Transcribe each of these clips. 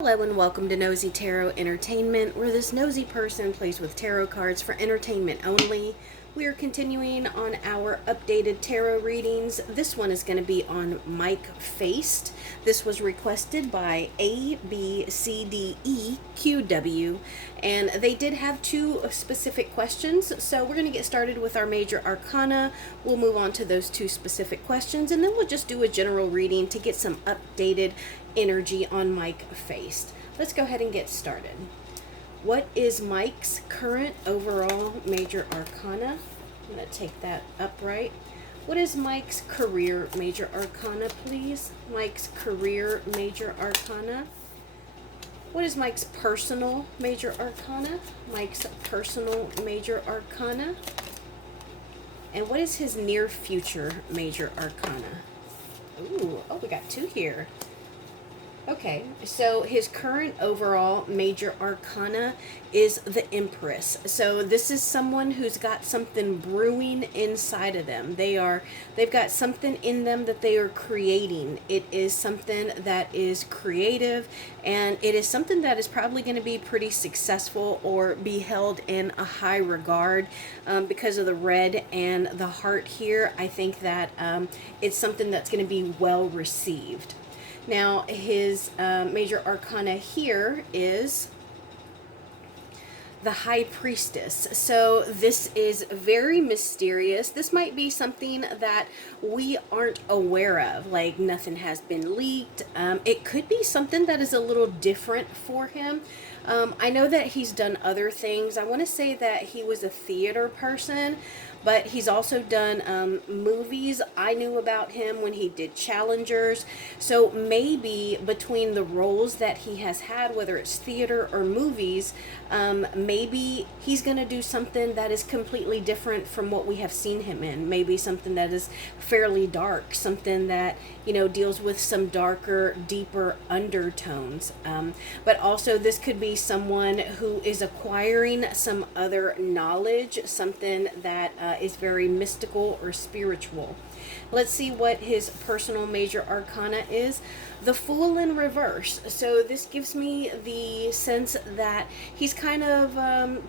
Hello and welcome to Nosy Tarot Entertainment, where this nosy person plays with tarot cards for entertainment only. We are continuing on our updated tarot readings. This one is going to be on Mike Faist. This was requested by ABCDEQW, and they did have two specific questions. So we're going to get started with our major arcana. We'll move on to those two specific questions, and then we'll just do a general reading to get some updated energy on Mike Faist. Let's go ahead and get started. What is Mike's current overall major arcana? I'm going to take that upright. What is Mike's career major arcana, please? Mike's career major arcana. What is Mike's personal major arcana? Mike's personal major arcana. And what is his near future major arcana? Ooh, oh, we got two here. Okay, so his current overall major arcana is the Empress. So this is someone who's got something brewing inside of them. They've got something in them that they are creating. It is something that is creative, and it is something that is probably going to be pretty successful or be held in a high regard because of the red and the heart here. I think that it's something that's going to be well received. Now, his major arcana here is the High Priestess. So this is very mysterious. This might be something that we aren't aware of, like nothing has been leaked. It could be something that is a little different for him. I know that he's done other things. I want to say that he was a theater person, but he's also done movies. I knew about him when he did Challengers. So maybe between the roles that he has had, whether it's theater or movies, maybe he's going to do something that is completely different from what we have seen him in. Maybe something that is fairly dark, something that, you know, deals with some darker, deeper undertones. But also this could be someone who is acquiring some other knowledge, something that is very mystical or spiritual. Let's see what his personal major arcana is. The Fool in reverse. So this gives me the sense that he's kind of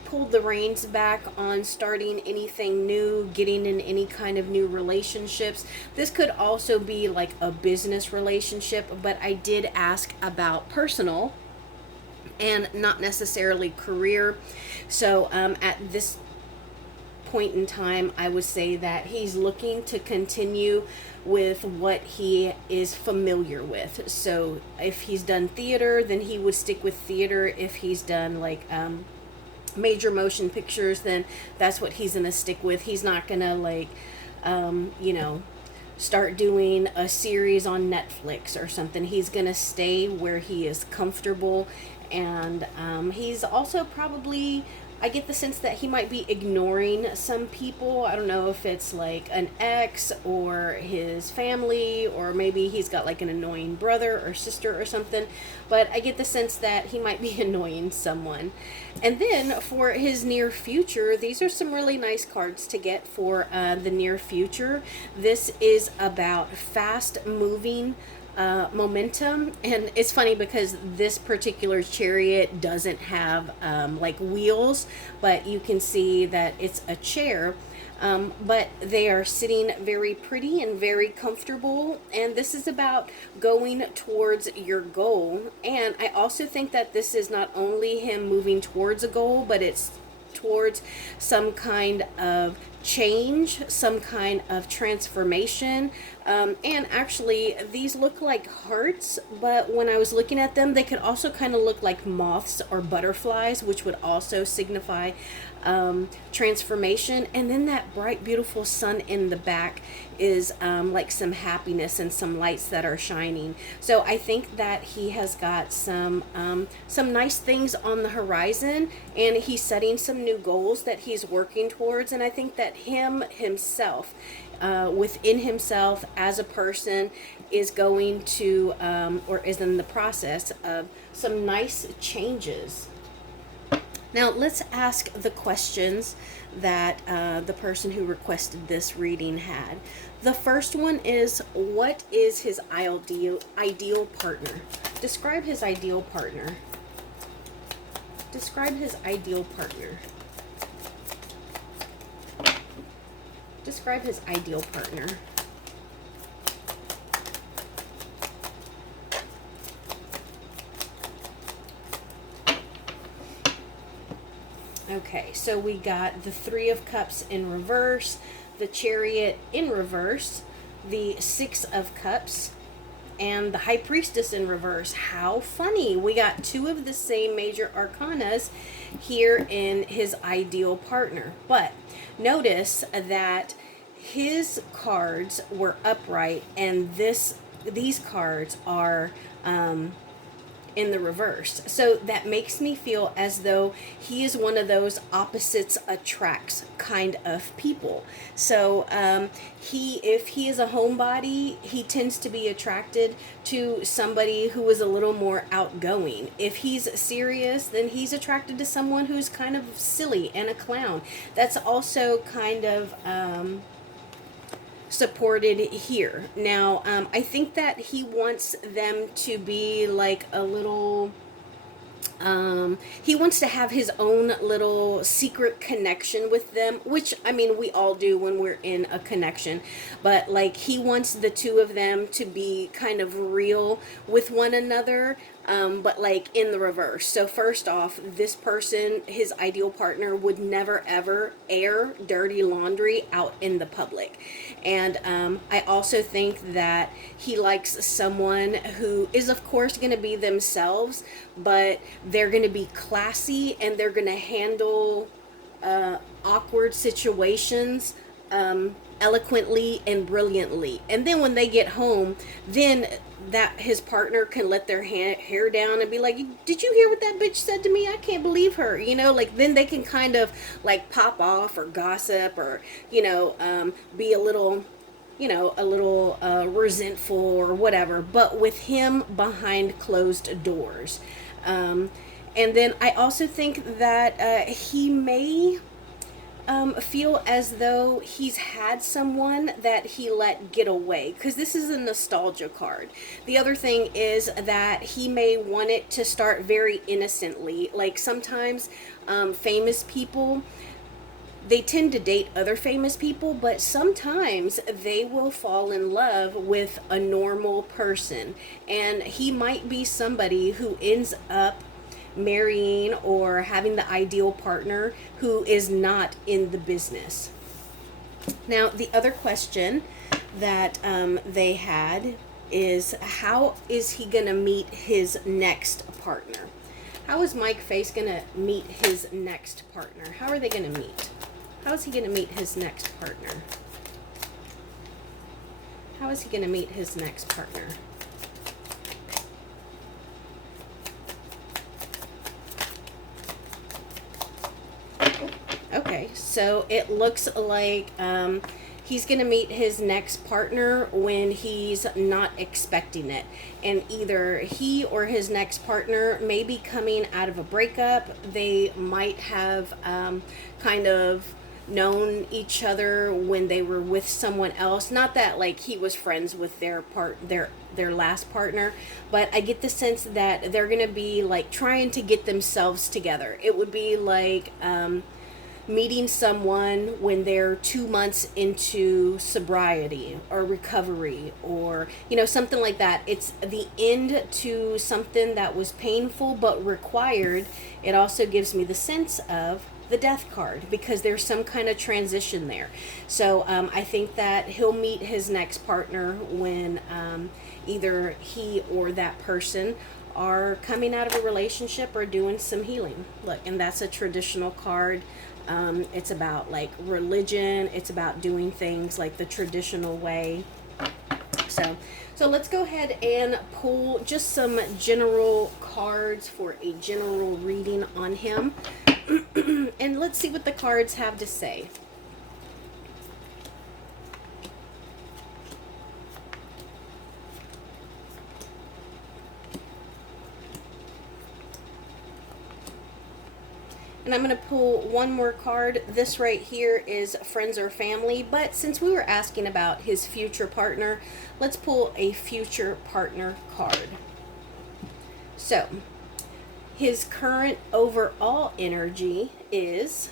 pulled the reins back on starting anything new, getting in any kind of new relationships. This could also be like a business relationship, but I did ask about personal and not necessarily career. So at this point in time, I would say that he's looking to continue with what he is familiar with. So if he's done theater, then he would stick with theater. If he's done like major motion pictures, then that's what he's gonna stick with. He's not gonna like you know, start doing a series on Netflix or something. He's gonna stay where he is comfortable. And he's also probably, I get the sense that he might be ignoring some people. I don't know if it's like an ex or his family, or maybe he's got like an annoying brother or sister or something. But I get the sense that he might be annoying someone. And then for his near future, these are some really nice cards to get for the near future. This is about fast moving momentum. And it's funny because this particular chariot doesn't have like wheels, but you can see that it's a chair. But they are sitting very pretty and very comfortable, and this is about going towards your goal. And I also think that this is not only him moving towards a goal, but it's towards some kind of change, some kind of transformation. And actually these look like hearts, but when I was looking at them, they could also kind of look like moths or butterflies, which would also signify transformation. And then that bright beautiful sun in the back is like some happiness and some lights that are shining. So I think that he has got some nice things on the horizon, and he's setting some new goals that he's working towards. And I think that himself within himself as a person is going to or is in the process of some nice changes. Now let's ask the questions that the person who requested this reading had. The first one is, what is his ideal partner? Describe his ideal partner. Describe his ideal partner. Describe his ideal partner. Okay, so we got the Three of Cups in reverse, the Chariot in reverse, the Six of Cups, and the High Priestess in reverse. How funny. We got two of the same major arcanas here in his ideal partner. But notice that his cards were upright and these cards are in the reverse. So that makes me feel as though he is one of those opposites attracts kind of people. So if he is a homebody, he tends to be attracted to somebody who is a little more outgoing. If he's serious, then he's attracted to someone who's kind of silly and a clown. That's also kind of supported here. Now, I think that he wants them to be like a little, he wants to have his own little secret connection with them, which, I mean, we all do when we're in a connection, but like he wants the two of them to be kind of real with one another, but like in the reverse. So first off, this person, his ideal partner, would never ever air dirty laundry out in the public. And I also think that he likes someone who is, of course, going to be themselves, but they're going to be classy and they're going to handle awkward situations eloquently and brilliantly. And then when they get home, then that his partner can let their hair down and be like, did you hear what that bitch said to me? I can't believe her. You know, like then they can kind of like pop off or gossip or, you know, be a little, you know, a little resentful or whatever, but with him behind closed doors. And then I also think that he may feel as though he's had someone that he let get away, because this is a nostalgia card. The other thing is that he may want it to start very innocently. Like sometimes famous people, they tend to date other famous people, but sometimes they will fall in love with a normal person, and he might be somebody who ends up marrying or having the ideal partner who is not in the business. Now, the other question that they had is, how is he going to meet his next partner? How is Mike Faist going to meet his next partner? How are they going to meet? How is he going to meet his next partner? How is he going to meet his next partner? Okay, so it looks like he's going to meet his next partner when he's not expecting it. And either he or his next partner may be coming out of a breakup. They might have kind of known each other when they were with someone else. Not that like he was friends with their last partner, but I get the sense that they're going to be like trying to get themselves together. It would be like meeting someone when they're 2 months into sobriety or recovery, or you know, something like that. It's the end to something that was painful but required. It also gives me the sense of the Death card, because there's some kind of transition there. So I think that he'll meet his next partner when either he or that person are coming out of a relationship or doing some healing. Look, and that's a traditional card. It's about like religion. It's about doing things like the traditional way. So let's go ahead and pull just some general cards for a general reading on him. And let's see what the cards have to say. And I'm going to pull one more card. This right here is friends or family, but since we were asking about his future partner, let's pull a future partner card. So, his current overall energy is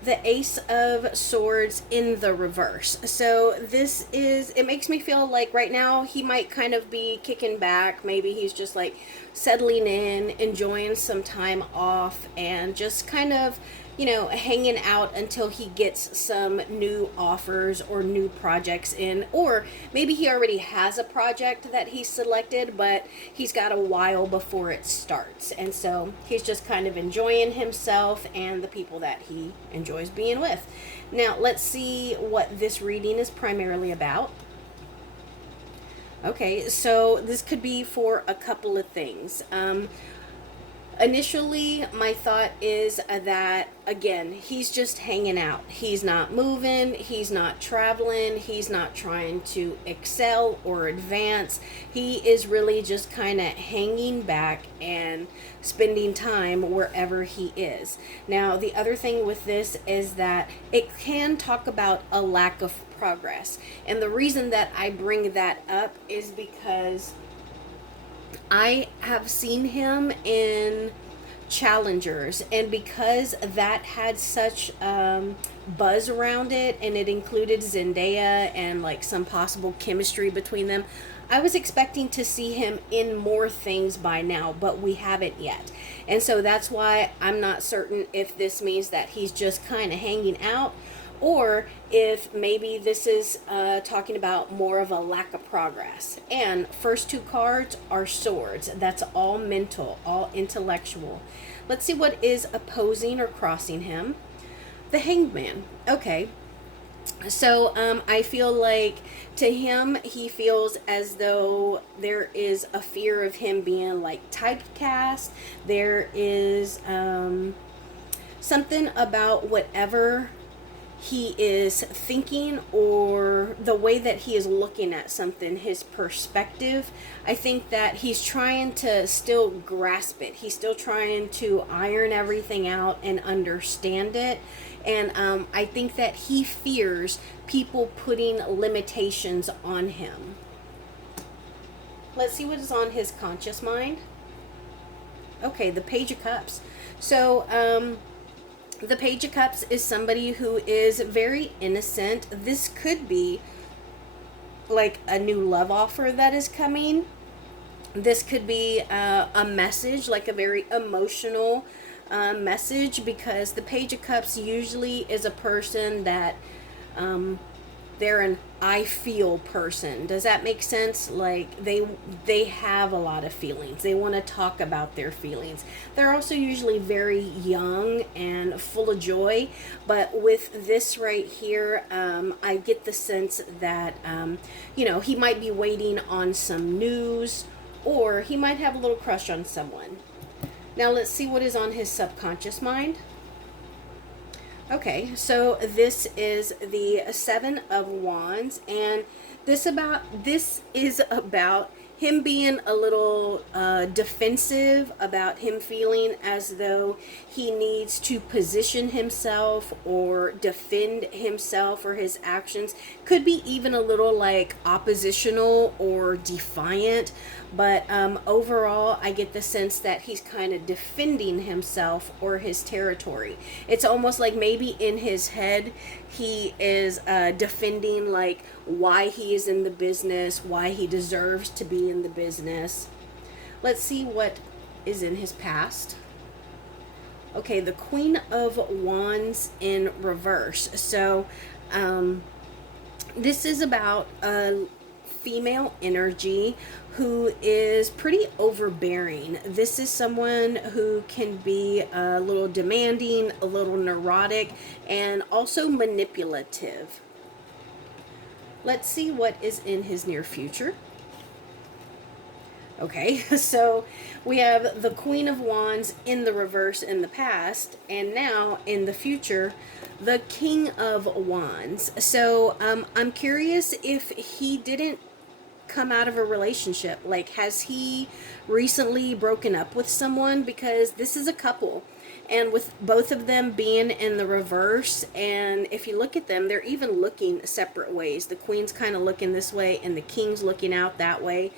the Ace of Swords in the reverse. So it makes me feel like right now he might kind of be kicking back. Maybe he's just like settling in, enjoying some time off, and just kind of, hanging out until he gets some new offers or new projects in. Or maybe he already has a project that he's selected, but he's got a while before it starts. And so he's just kind of enjoying himself and the people that he enjoys being with. Now, let's see what this reading is primarily about. Okay, so this could be for a couple of things. Initially, my thought is that, again, he's just hanging out. He's not moving, he's not traveling, he's not trying to excel or advance. He is really just kind of hanging back and spending time wherever he is. Now, the other thing with this is that it can talk about a lack of progress. And the reason that I bring that up is because I have seen him in challengers, and because that had such buzz around it, and it included Zendaya and like some possible chemistry between them, I was expecting to see him in more things by now, but we haven't yet. And so that's why I'm not certain if this means that he's just kind of hanging out, or if maybe this is talking about more of a lack of progress. And first two cards are swords. That's all mental, all intellectual. Let's see what is opposing or crossing him. The Hanged Man. Okay. So I feel like to him, he feels as though there is a fear of him being like typecast. There is something about whatever he is thinking, or the way that he is looking at something, his perspective. I think that he's trying to still grasp it. He's still trying to iron everything out and understand it. And I think that he fears people putting limitations on him. Let's see what is on his conscious mind. Okay, the Page of Cups. So, the Page of Cups is somebody who is very innocent. This could be like a new love offer that is coming. This could be a message, like a very emotional message, because the Page of Cups usually is a person that they're an I feel person. Does that make sense? Like they have a lot of feelings. They want to talk about their feelings. They're also usually very young and full of joy. But with this right here, I get the sense that he might be waiting on some news, or he might have a little crush on someone. Now let's see what is on his subconscious mind. Okay, so this is the Seven of Wands, and this is about him being a little defensive, about him feeling as though he needs to position himself or defend himself or his actions. Could be even a little like oppositional or defiant, but overall I get the sense that he's kind of defending himself or his territory. It's almost like maybe in his head he is defending like why he is in the business, why he deserves to be in the business. Let's see what is in his past. Okay, the Queen of Wands in reverse. So this is about a female energy who is pretty overbearing. This is someone who can be a little demanding, a little neurotic, and also manipulative. Let's see what is in his near future. Okay, so we have the Queen of Wands in the reverse in the past, and now in the future, the King of Wands. So I'm curious if he didn't come out of a relationship. Like, has he recently broken up with someone? Because this is a couple, And with both of them being in the reverse, and if you look at them, they're even looking separate ways. The queen's kind of looking this way and the king's looking out that way.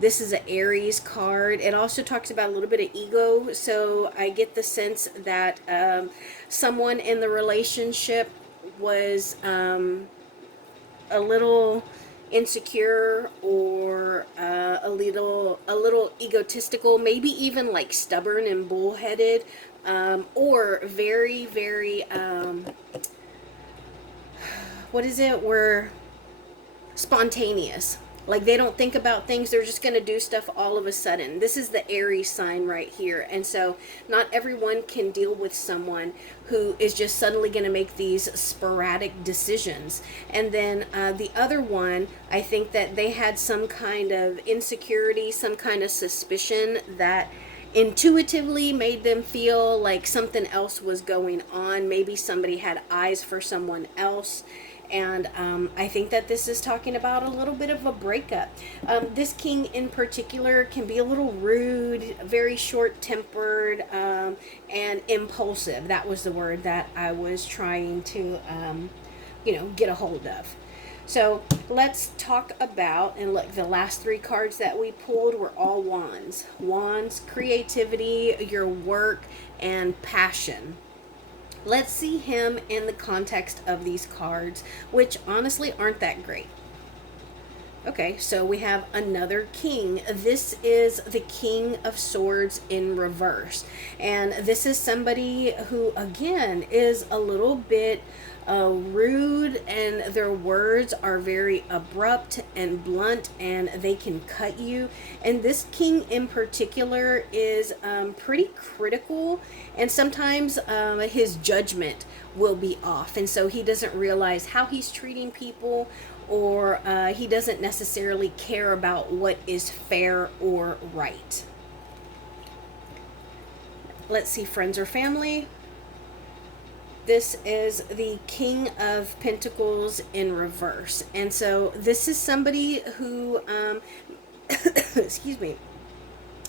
This is an Aries card. It also talks about a little bit of ego, so I get the sense that someone in the relationship was a little insecure, or a little egotistical, maybe even like stubborn and bullheaded, or very, very what is it? We're spontaneous. Like they don't think about things, they're just going to do stuff all of a sudden. This is the Aries sign right here. And so not everyone can deal with someone who is just suddenly going to make these sporadic decisions. And then the other one, I think that they had some kind of insecurity, some kind of suspicion that intuitively made them feel like something else was going on. Maybe somebody had eyes for someone else. And I think that this is talking about a little bit of a breakup. This king in particular can be a little rude, very short-tempered, and impulsive. That was the word that I was trying to, get a hold of. So let's talk about, and look, the last three cards that we pulled were all wands. Wands, creativity, your work, and passion. Let's see him in the context of these cards, which honestly aren't that great. Okay, so we have another king. This is the King of Swords in reverse. And this is somebody who, again, is a little bit rude, and their words are very abrupt and blunt, and they can cut you. And this king in particular is pretty critical, and sometimes his judgment will be off, and so he doesn't realize how he's treating people, or he doesn't necessarily care about what is fair or right. Let's see, friends or family. This is the King of Pentacles in reverse. And so this is somebody who, excuse me,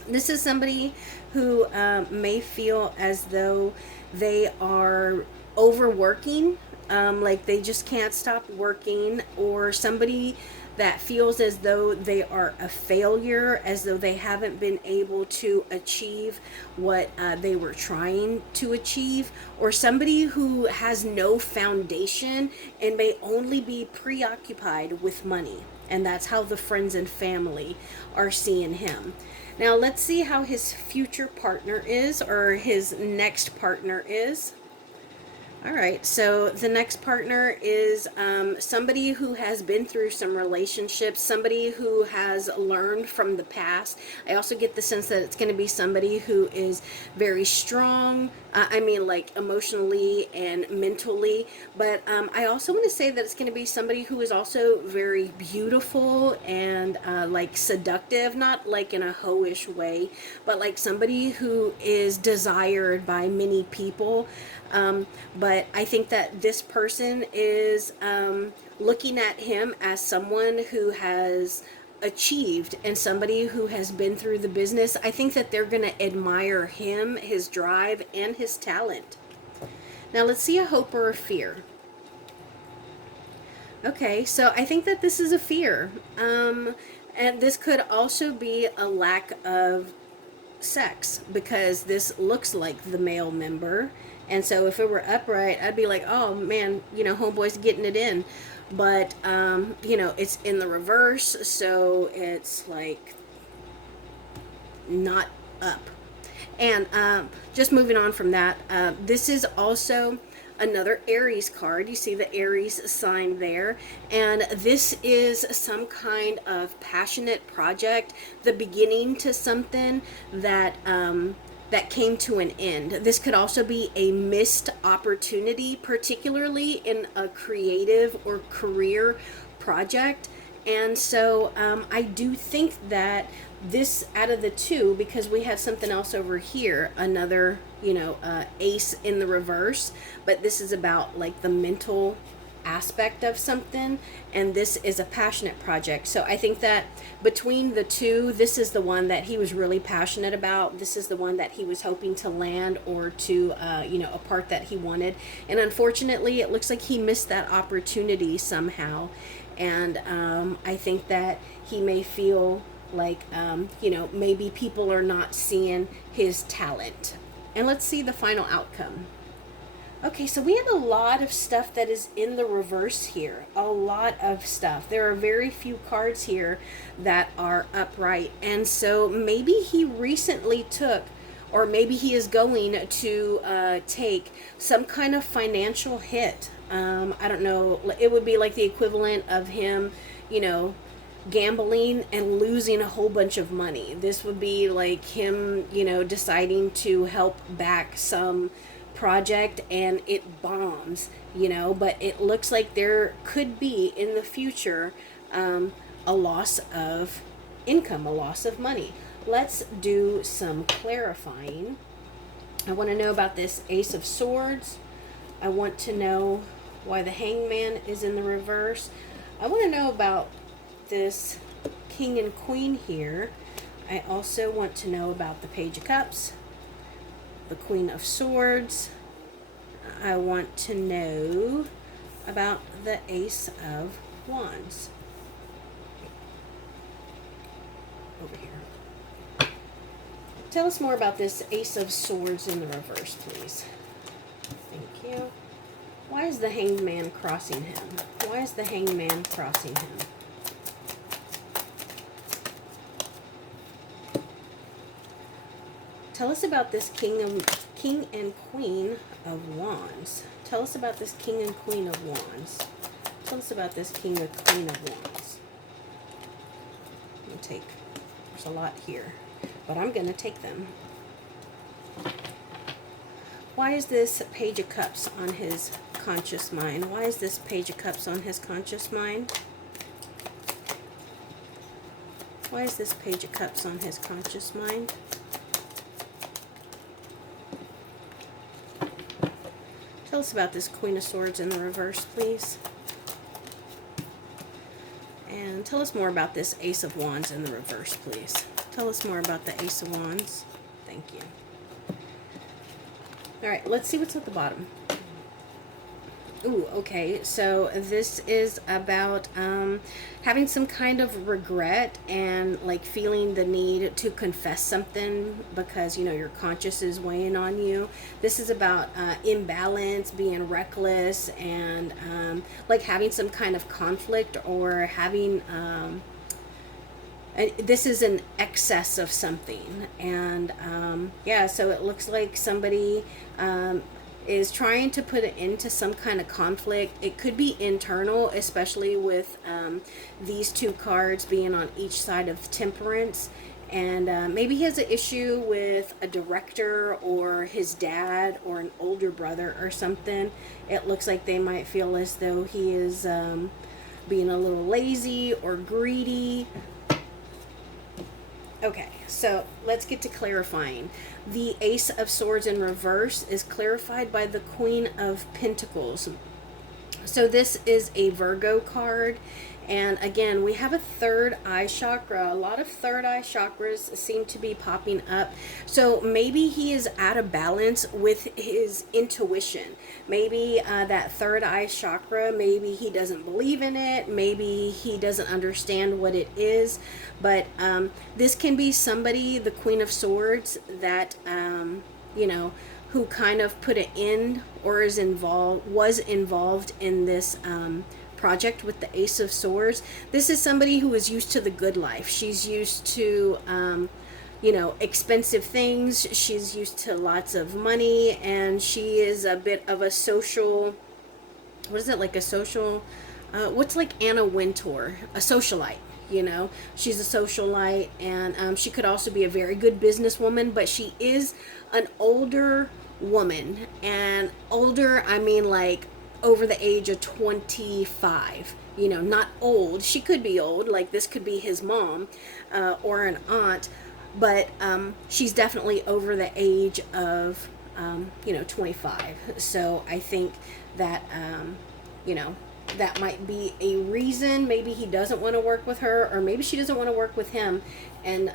this is somebody who may feel as though they are overworking, like they just can't stop working, or somebody that feels as though they are a failure, as though they haven't been able to achieve what they were trying to achieve, or somebody who has no foundation and may only be preoccupied with money. And that's how the friends and family are seeing him. Now let's see how his future partner is, or his next partner is. All right, so the next partner is somebody who has been through some relationships, somebody who has learned from the past. I also get the sense that it's going to be somebody who is very strong, like emotionally and mentally. But I also want to say that it's going to be somebody who is also very beautiful and like seductive, not like in a hoish way, but like somebody who is desired by many people. But I think that this person is looking at him as someone who has achieved and somebody who has been through the business. I think that they're going to admire him, his drive, and his talent. Now let's see a hope or a fear. Okay, so I think that this is a fear. And this could also be a lack of sex, because this looks like the male member. And so if it were upright, I'd be like, oh man, homeboy's getting it in. But, it's in the reverse, so it's like not up. And just moving on from that, this is also another Aries card. You see the Aries sign there. And this is some kind of passionate project, the beginning to something that came to an end. This could also be a missed opportunity, particularly in a creative or career project. And so I do think that this, out of the two, because we have something else over here, another, ace in the reverse, but this is about like the mental aspect of something, and this is a passionate project. So I think that between the two, this is the one that he was really passionate about. This is the one that he was hoping to land, or to a part that he wanted. And unfortunately, it looks like he missed that opportunity somehow. And I think that he may feel like maybe people are not seeing his talent. And let's see the final outcome. Okay, so we have a lot of stuff that is in the reverse here. A lot of stuff. There are very few cards here that are upright. And so maybe he recently took, or maybe he is going to take some kind of financial hit. I don't know. It would be like the equivalent of him, gambling and losing a whole bunch of money. This would be like him, deciding to help back some project and it bombs, but it looks like there could be in the future a loss of income, a loss of money. Let's do some clarifying. I want to know about this Ace of Swords. I want to know why the Hangman is in the reverse. I want to know about this King and Queen here. I also want to know about the Page of Cups, the Queen of Swords. I want to know about the Ace of Wands. Over here. Tell us more about this Ace of Swords in the reverse, please. Thank you. Why is the Hanged Man crossing him? Why is the Hanged Man crossing him? Tell us about this King and Queen of Wands. Tell us about this King and Queen of Wands. Tell us about this King and Queen of Wands. There's a lot here, but I'm going to take them. Why is this Page of Cups on his conscious mind? Why is this Page of Cups on his conscious mind? Why is this Page of Cups on his conscious mind? Tell us about this Queen of Swords in the reverse, please. And tell us more about this Ace of Wands in the reverse, please. Tell us more about the Ace of Wands. Thank you. All right, let's see what's at the bottom. Ooh, okay, so this is about having some kind of regret and like feeling the need to confess something because, your conscience is weighing on you. This is about imbalance, being reckless, and like having some kind of conflict or having... this is an excess of something. And yeah, so it looks like somebody... is trying to put it into some kind of conflict. It could be internal, especially with these two cards being on each side of Temperance. And maybe he has an issue with a director or his dad or an older brother or something. It looks like they might feel as though he is being a little lazy or greedy. Okay, so let's get to clarifying. The Ace of Swords in reverse is clarified by the Queen of Pentacles. So this is a Virgo card. And again, we have a third eye chakra. A lot of third eye chakras seem to be popping up. So maybe he is out of balance with his intuition. Maybe that third eye chakra, maybe he doesn't believe in it. Maybe he doesn't understand what it is. But this can be somebody, the Queen of Swords, that, who kind of put an end or was involved in this project with the Ace of Swords. This is somebody who is used to the good life. She's used to, expensive things. She's used to lots of money, and she is a bit of a social, what is it, like a social, what's like Anna Wintour, a socialite. She's a socialite, and she could also be a very good businesswoman, but she is an older woman. And older, I mean like over the age of 25, not old. She could be old, like this could be his mom or an aunt, but she's definitely over the age of 25. So I think that that might be a reason. Maybe he doesn't want to work with her, or maybe she doesn't want to work with him. And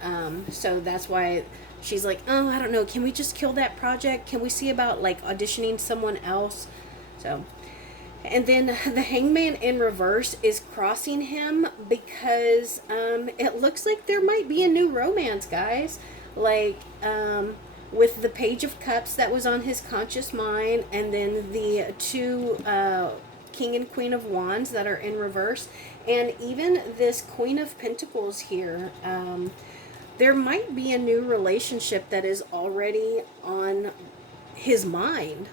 so that's why she's like, oh, I don't know, can we just kill that project? Can we see about like auditioning someone else? So, and then the hangman in reverse is crossing him because it looks like there might be a new romance, guys. Like, with the page of cups that was on his conscious mind, and then the two king and queen of wands that are in reverse, and even this queen of pentacles here. There might be a new relationship that is already on his mind.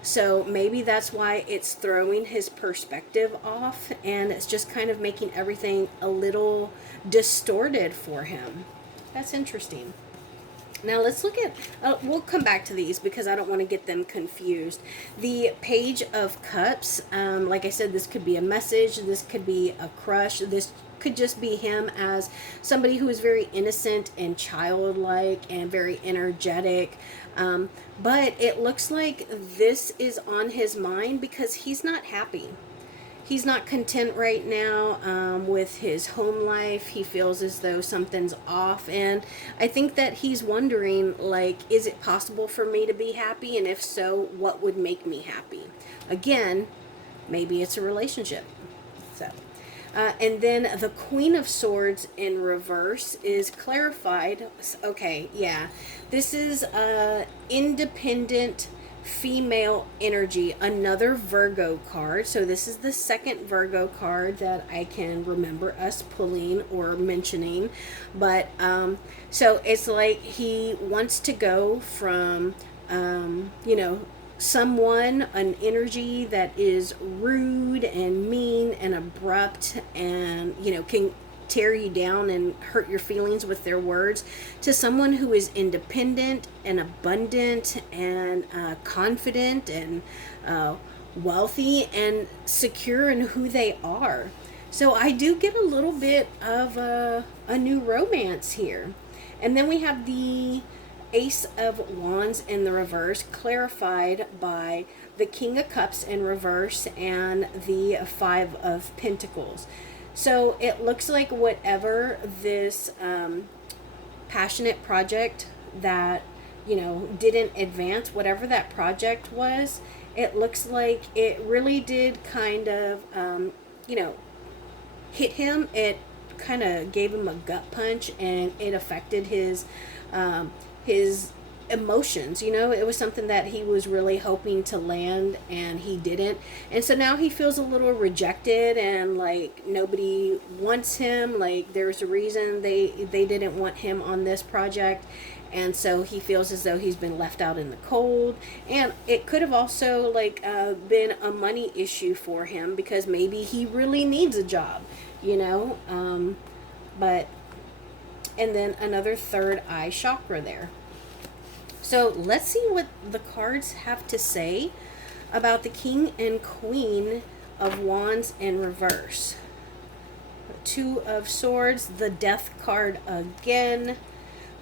So maybe that's why it's throwing his perspective off, and it's just kind of making everything a little distorted for him. That's interesting. Now let's look at, we'll come back to these because I don't want to get them confused. The page of cups, like I said, this could be a message, this could be a crush, this could just be him as somebody who is very innocent and childlike and very energetic. But it looks like this is on his mind because he's not happy. He's not content right now with his home life. He feels as though something's off. And I think that he's wondering, like, is it possible for me to be happy? And if so, what would make me happy? Again, maybe it's a relationship. So, and then the Queen of Swords in reverse is clarified. Okay, yeah. This is independent female energy, another Virgo card. So this is the second Virgo card that I can remember us pulling or mentioning. But so it's like he wants to go from you know, someone, an energy that is rude and mean and abrupt and, you know, can tear you down and hurt your feelings with their words, to someone who is independent and abundant and confident and wealthy and secure in who they are. So I do get a little bit of a new romance here. And then we have the Ace of Wands in the reverse, clarified by the King of Cups in reverse and the Five of Pentacles. So it looks like whatever this passionate project that, you know, didn't advance, whatever that project was, it looks like it really did kind of, you know, hit him. It kind of gave him a gut punch, and it affected his emotions. You know, it was something that he was really hoping to land and he didn't, and so now he feels a little rejected and like nobody wants him. Like there's a reason they didn't want him on this project, and so he feels as though he's been left out in the cold. And it could have also like been a money issue for him because maybe he really needs a job, you know. But and then another third eye chakra there. So let's see what the cards have to say about the King and Queen of Wands in reverse. Two of Swords, the Death card again.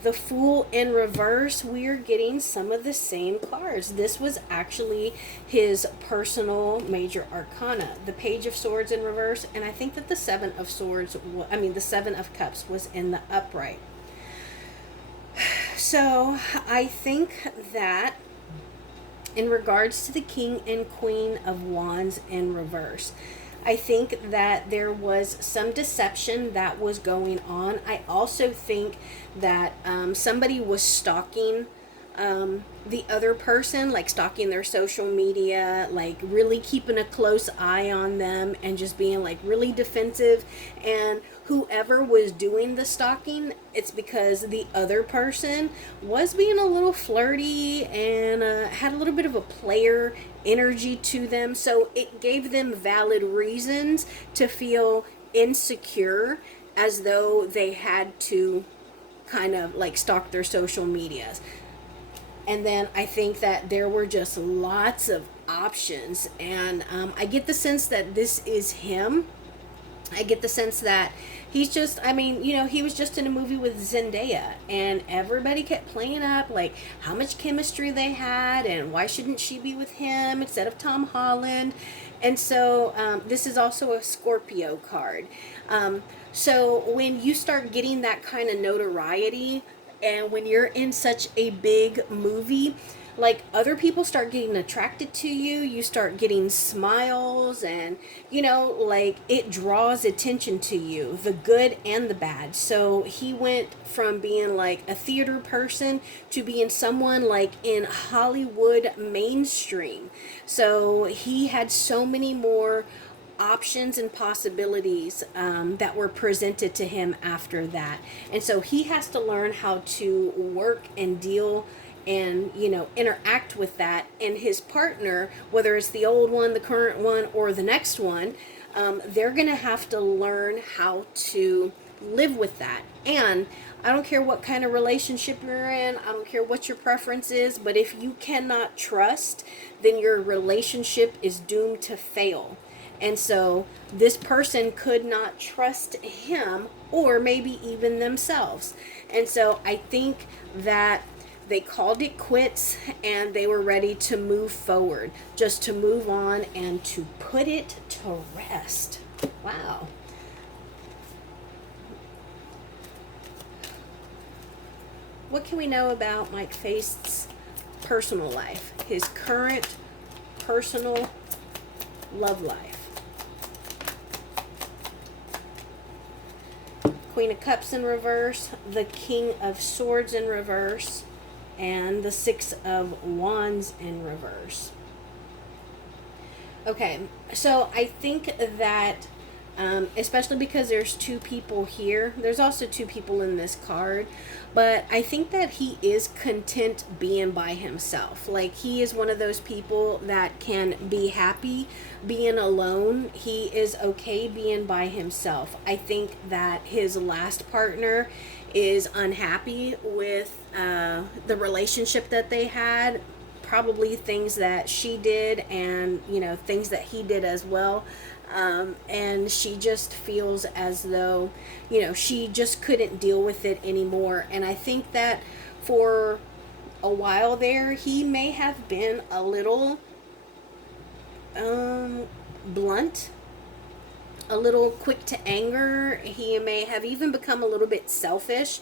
The Fool in reverse, we're getting some of the same cards. This was actually his personal major arcana. The Page of Swords in reverse, and I think that the Seven of Swords, the Seven of Cups was in the upright. So I think that in regards to the King and Queen of Wands in reverse, I think that there was some deception that was going on. I also think that somebody was stalking the other person, like stalking their social media, like really keeping a close eye on them and just being like really defensive. And whoever was doing the stalking, it's because the other person was being a little flirty and had a little bit of a player energy to them. So it gave them valid reasons to feel insecure, as though they had to kind of like stalk their social medias. And then I think that there were just lots of options. And I get the sense that this is him I get the sense that he's just, I mean, he was just in a movie with Zendaya, and everybody kept playing up like how much chemistry they had and why shouldn't she be with him instead of Tom Holland. And so this is also a Scorpio card. So when you start getting that kind of notoriety, and when you're in such a big movie, like other people start getting attracted to you, you start getting smiles, and like it draws attention to you, the good and the bad. So he went from being like a theater person to being someone like in Hollywood mainstream. So he had so many more options and possibilities that were presented to him after that. And so he has to learn how to work and deal and interact with that. And his partner, whether it's the old one, the current one, or the next one, they're gonna have to learn how to live with that. And I don't care what kind of relationship you're in, I don't care what your preference is, but if you cannot trust, then your relationship is doomed to fail. And so this person could not trust him, or maybe even themselves. And so I think that they called it quits, and they were ready to move forward, just to move on and to put it to rest. Wow. What can we know about Mike Faist's personal life, his current personal love life? Queen of Cups in reverse, the King of Swords in reverse, and the Six of Wands in reverse. Okay, so I think that, especially because there's two people here, there's also two people in this card, but I think that he is content being by himself. Like, he is one of those people that can be happy being alone. He is okay being by himself. I think that his last partner is unhappy with the relationship that they had, probably things that she did and things that he did as well. And she just feels as though she just couldn't deal with it anymore. And I think that for a while there, he may have been a little blunt, a little quick to anger. He may have even become a little bit selfish,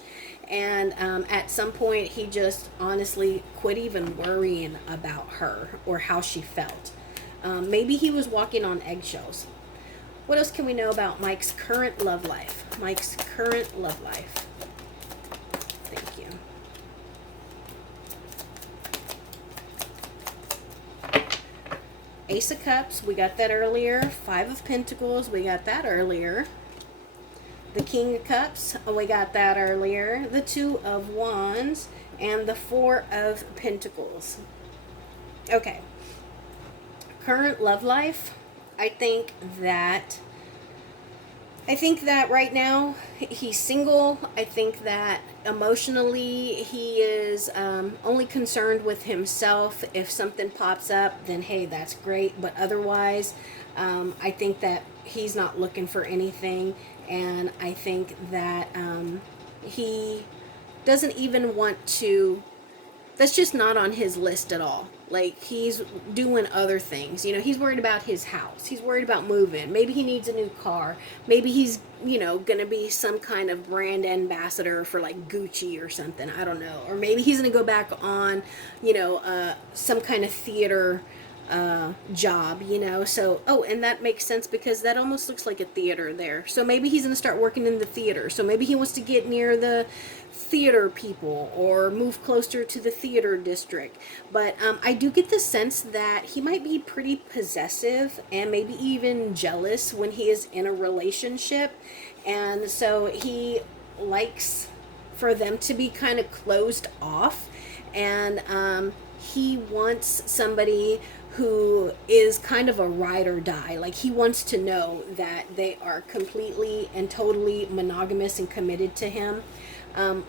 and at some point he just honestly quit even worrying about her or how she felt. Maybe he was walking on eggshells. What else can we know about Mike's current love life? Mike's current love life. Thank you. Ace of Cups, we got that earlier. Five of Pentacles, we got that earlier. The King of Cups, we got that earlier. The Two of Wands, and the Four of Pentacles. Okay. Current love life, I think that right now he's single. I think that emotionally he is only concerned with himself. If something pops up, then hey, that's great. But otherwise, I think that he's not looking for anything. And I think that he doesn't even want to, that's just not on his list at all. Like, he's doing other things. He's worried about his house. He's worried about moving. Maybe he needs a new car. Maybe he's, going to be some kind of brand ambassador for, like, Gucci or something. I don't know. Or maybe he's going to go back on, some kind of theater job, So, and that makes sense because that almost looks like a theater there. So maybe he's going to start working in the theater. So maybe he wants to get near the theater people or move closer to the theater district. But I do get the sense that he might be pretty possessive and maybe even jealous when he is in a relationship. And so he likes for them to be kind of closed off. And he wants somebody who is kind of a ride or die. Like, he wants to know that they are completely and totally monogamous and committed to him.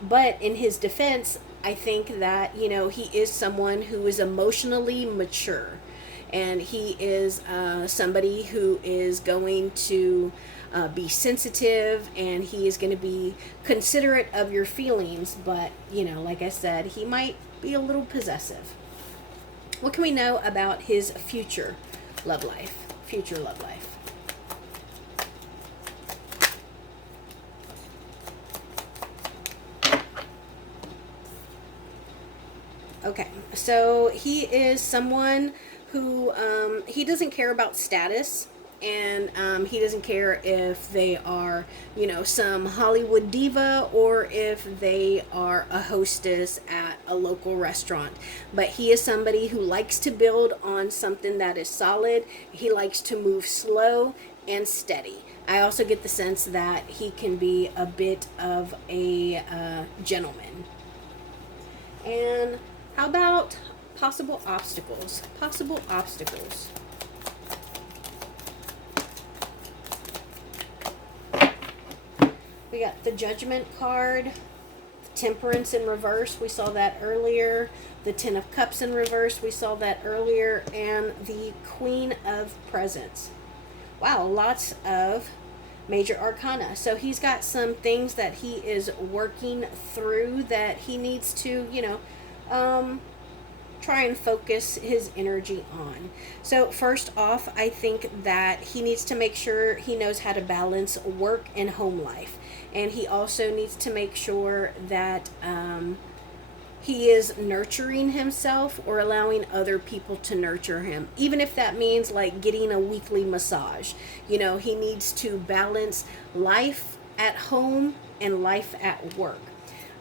But in his defense, I think that, he is someone who is emotionally mature. And he is somebody who is going to be sensitive, and he is going to be considerate of your feelings. But, like I said, he might be a little possessive. What can we know about his future love life? Future love life. Okay, so he is someone who he doesn't care about status, and he doesn't care if they are, some Hollywood diva or if they are a hostess at a local restaurant. But he is somebody who likes to build on something that is solid. He likes to move slow and steady. I also get the sense that he can be a bit of a gentleman. And how about possible obstacles? Possible obstacles. We got the Judgment card, Temperance in reverse, we saw that earlier. The Ten of Cups in reverse, we saw that earlier. And the Queen of Presents. Wow, lots of major arcana. So he's got some things that he is working through that he needs to, try and focus his energy on. So first off, I think that he needs to make sure he knows how to balance work and home life. And he also needs to make sure that he is nurturing himself or allowing other people to nurture him. Even if that means like getting a weekly massage. He needs to balance life at home and life at work.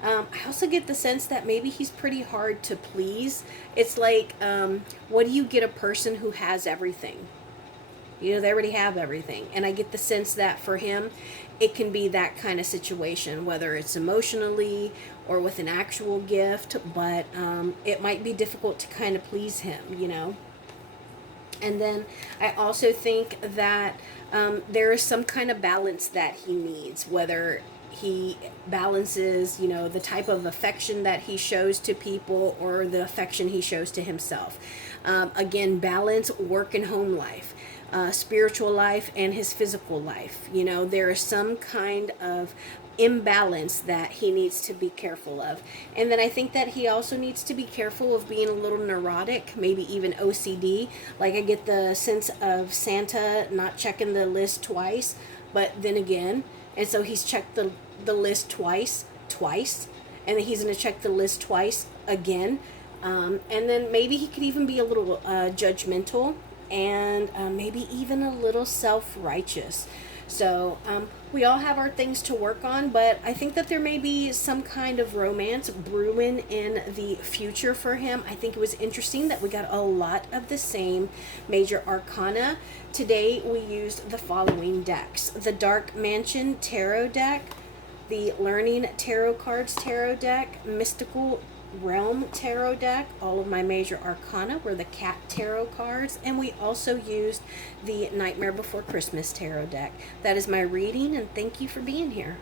I also get the sense that maybe he's pretty hard to please. It's like, what do you get a person who has everything? They already have everything. And I get the sense that for him, it can be that kind of situation, whether it's emotionally or with an actual gift, but it might be difficult to kind of please him, And then I also think that there is some kind of balance that he needs, whether he balances, the type of affection that he shows to people or the affection he shows to himself. Again, balance work and home life, spiritual life and his physical life. There is some kind of imbalance that he needs to be careful of. And then I think that he also needs to be careful of being a little neurotic, maybe even OCD. Like I get the sense of Santa not checking the list twice, but then again, and so he's checked the list twice, and then he's going to check the list twice again. And then maybe he could even be a little judgmental and maybe even a little self-righteous. So we all have our things to work on, but I think that there may be some kind of romance brewing in the future for him. I think it was interesting that we got a lot of the same major arcana. Today we used the following decks: the Dark Mansion Tarot deck, the Learning Tarot Cards Tarot deck, Mystical Realm Tarot deck. All of my major arcana were the Cat Tarot cards, and we also used the Nightmare Before Christmas Tarot deck. That is my reading, and thank you for being here.